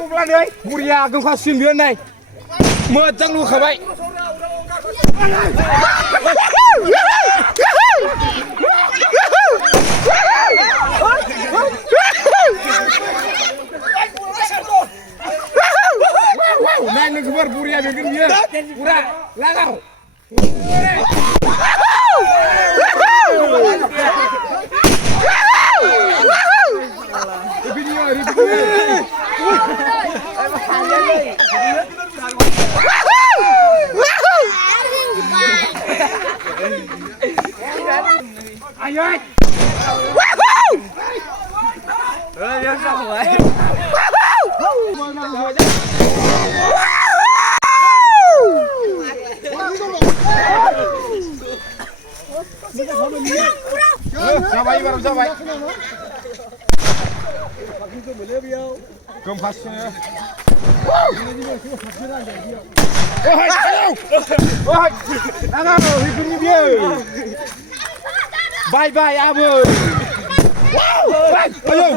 अब्लानो बुरिया गोखा सिनगोननाय मोजां लुखाबाय नायनो खबर बुरिया बेगोन बियो बुरा लागाव ayo yang sama Sabai baru sabai. Kompasnya. Oh, ayo, hiburnya dia. Bye bye, abu. Ayo.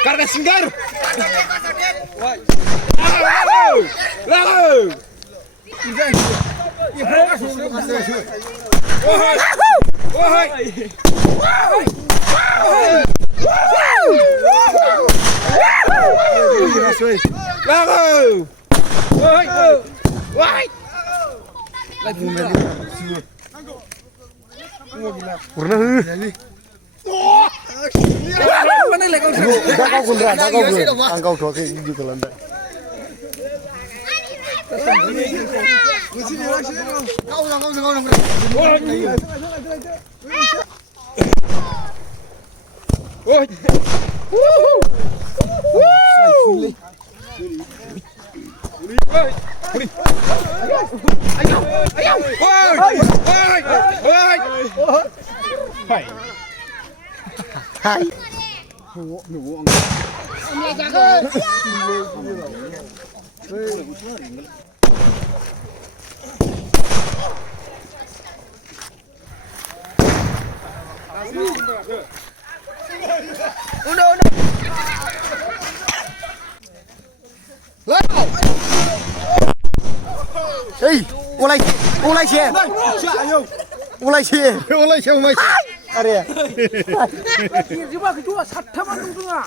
Karena singgar. Angkau dua kayak gitu kalau enggak. Hai. Hei, ulai xe. Ulai xe. Ada ya? Coba kedua, 4만 동동아.